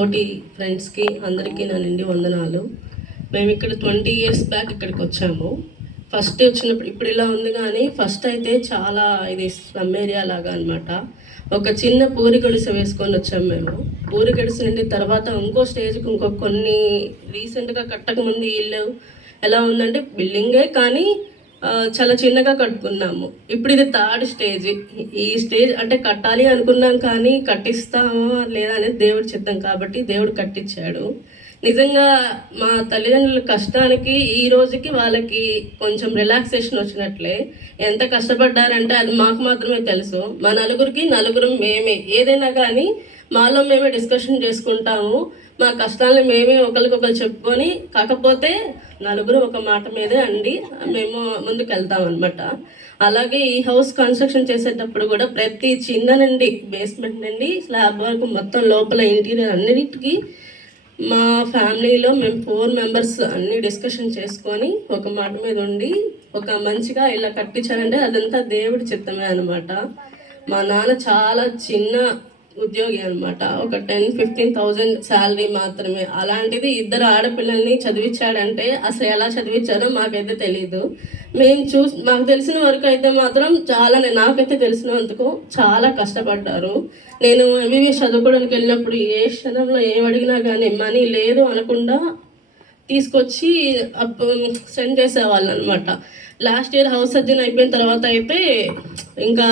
తోటి ఫ్రెండ్స్కి అందరికీ నా నిండి వందనాలు. మేము ఇక్కడ 20 years బ్యాక్ ఇక్కడికి వచ్చాము. ఫస్ట్ వచ్చినప్పుడు ఇప్పుడు ఇలా ఉంది, కానీ ఫస్ట్ అయితే చాలా ఇది స్లమ్ ఏరియా లాగా అనమాట. ఒక చిన్న పూరి గుడిసె వేసుకొని వచ్చాము మేము. పూరి గుడిసె నుండి తర్వాత ఇంకో స్టేజ్కి కొన్ని రీసెంట్గా కట్టకముందు ఇల్లు ఎలా ఉందంటే బిల్డింగే, కానీ చాలా చిన్నగా కట్టుకున్నాము. ఇప్పుడు ఇది థర్డ్ స్టేజ్. ఈ స్టేజ్ అంటే కట్టాలి అనుకున్నాం, కానీ కట్టిస్తామా లేదా అనేది దేవుడి చిత్తం కాబట్టి దేవుడు కట్టించాడు. నిజంగా మా తల్లిదండ్రుల కష్టానికి ఈ రోజుకి వాళ్ళకి కొంచెం రిలాక్సేషన్ వచ్చినట్లే. ఎంత కష్టపడ్డారంటే అది మాకు మాత్రమే తెలుసు. మా నలుగురు మేమే ఏదైనా కానీ మాలో మేమే డిస్కషన్ చేసుకుంటాము. మా కష్టాలను మేమే ఒకరికొకరు చెప్పుకొని, కాకపోతే నలుగురు ఒక మాట మీదే అండి మేము ముందుకు వెళ్తాం అనమాట. అలాగే ఈ హౌస్ కన్స్ట్రక్షన్ చేసేటప్పుడు కూడా ప్రతి చిన్న నుండి బేస్మెంట్ నుండి స్లాబ్ వరకు మొత్తం లోపల ఇంటీరియర్ అన్నిటికీ మా ఫ్యామిలీలో మేము 4 members అన్ని డిస్కషన్ చేసుకొని ఒక మాట మీద ఉండి ఒక మంచిగా ఇలా కట్టించారంటే అదంతా దేవుడి చిత్తమే అనమాట. మా నాన్న చాలా చిన్న ఉద్యోగి అనమాట. ఒక 10-15,000 శాలరీ మాత్రమే. అలాంటిది 2 ఆడపిల్లల్ని చదివించాడంటే అసలు ఎలా చదివించారో మాకైతే తెలీదు. మాకు తెలిసిన వరకు అయితే మాత్రం నాకైతే తెలిసినందుకు చాలా కష్టపడ్డారు. నేను MBBS చదువుకోవడానికి వెళ్ళినప్పుడు ఏ క్షణంలో ఏం అడిగినా కానీ మనీ లేదు అనకుండా తీసుకొచ్చి సెండ్ చేసేవాళ్ళు అనమాట. లాస్ట్ ఇయర్ హౌస్ సర్జన్ అయిపోయిన తర్వాత అయితే ఇంకా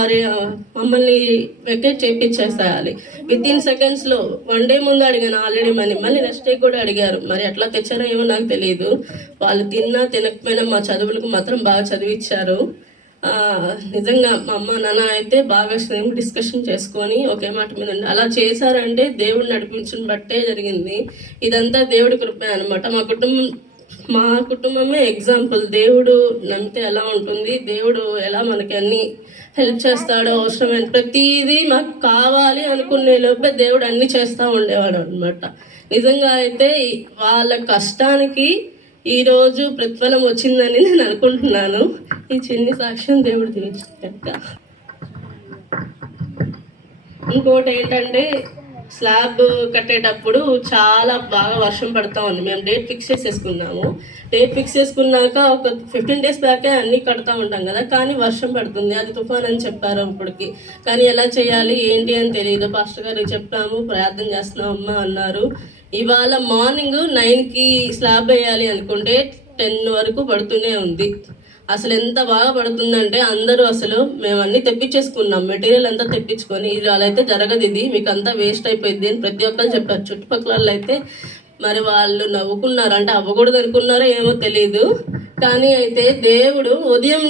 మమ్మల్ని వెకేట్ చేయించేసేయాలి. వితిన్ సెకండ్స్లో 1 day ముందు అడిగాను ఆల్రెడీ మళ్ళీ నెక్స్ట్ డే కూడా అడిగారు. మరి ఎట్లా తెచ్చారో ఏమో నాకు తెలియదు. వాళ్ళు తిన్నా తినకపోయినా మా చదువులకు మాత్రం బాగా చదివించారు. నిజంగా మా అమ్మ నాన్న అయితే బాగా డిస్కషన్ చేసుకొని ఒకే మాట మీద ఉండి అలా చేశారంటే దేవుడు నడిపించిన బట్టే జరిగింది. ఇదంతా దేవుడి కృపే అనమాట. మా కుటుంబమే ఎగ్జాంపుల్. దేవుడు నమ్మితే ఎలా ఉంటుంది, దేవుడు ఎలా మనకి అన్ని హెల్ప్ చేస్తాడో, అవసరమైన ప్రతిదీ మాకు కావాలి అనుకునే లోపే దేవుడు అన్ని చేస్తూ ఉండేవాడు అనమాట. నిజంగా అయితే వాళ్ళ కష్టానికి ఈరోజు ప్రతిఫలం వచ్చిందని నేను అనుకుంటున్నాను. ఈ చిన్ని సాక్ష్యం దేవుడు తీర్చాక. ఇంకోటి ఏంటంటే స్లాబ్ కట్టేటప్పుడు చాలా బాగా వర్షం పడుతూ ఉంది. మేము డేట్ ఫిక్స్ చేసేసుకున్నాము. డేట్ ఫిక్స్ చేసుకున్నాక ఒక 15 days బ్యాకే అన్నీ కడతా ఉంటాం కదా, కానీ వర్షం పడుతుంది. అది తుఫాన్ అని చెప్పారు అప్పటికి. కానీ ఎలా చేయాలి ఏంటి అని తెలియదు. పాస్టర్ గారికి చెప్పాము, ప్రార్థన చేస్తున్నాం అమ్మ అన్నారు. ఇవాళ మార్నింగ్ 9కి స్లాబ్ వేయాలి అనుకుంటే 10 వరకు పడుతూనే ఉంది. అసలు ఎంత బాగా పడుతుందంటే అందరూ అసలు మేము అన్నీ తెప్పించేసుకున్నాం, మెటీరియల్ అంతా తెప్పించుకొని ఇలా అయితే జరగదు, ఇది మీకు అంతా వేస్ట్ అయిపోయింది అని ప్రతి ఒక్కరు చెప్పారు. చుట్టుపక్కల వాళ్ళు అయితే మరి వాళ్ళు నవ్వుకున్నారు, అంటే అవ్వకూడదు అనుకున్నారో ఏమో తెలీదు. కానీ అయితే దేవుడు ఉదయం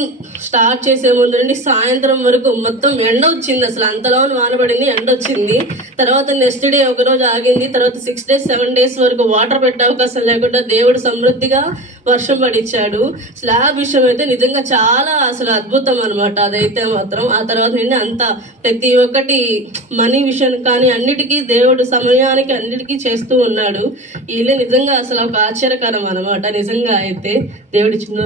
స్టార్ట్ చేసే ముందు నుండి సాయంత్రం వరకు మొత్తం ఎండ వచ్చింది. అసలు అంతలో వానబడింది, ఎండ వచ్చింది. తర్వాత నెక్స్ట్ డే ఒకరోజు ఆగింది. తర్వాత 6 days 7 days వరకు వాటర్ పెట్టే అవకాశం లేకుండా దేవుడు సమృద్ధిగా వర్షం పడిచ్చాడు. స్లాబ్ విషయం అయితే నిజంగా చాలా అసలు అద్భుతం అనమాట. అదైతే మాత్రం ఆ తర్వాత నుండి అంతా ప్రతి ఒక్కటి మనీ విషయం కానీ అన్నిటికీ దేవుడు సమయానికి అన్నిటికీ చేస్తూ ఉన్నాడు. వీళ్ళు నిజంగా అసలు ఒక ఆశ్చర్యకరం అనమాట. నిజంగా అయితే దేవుడి చిన్న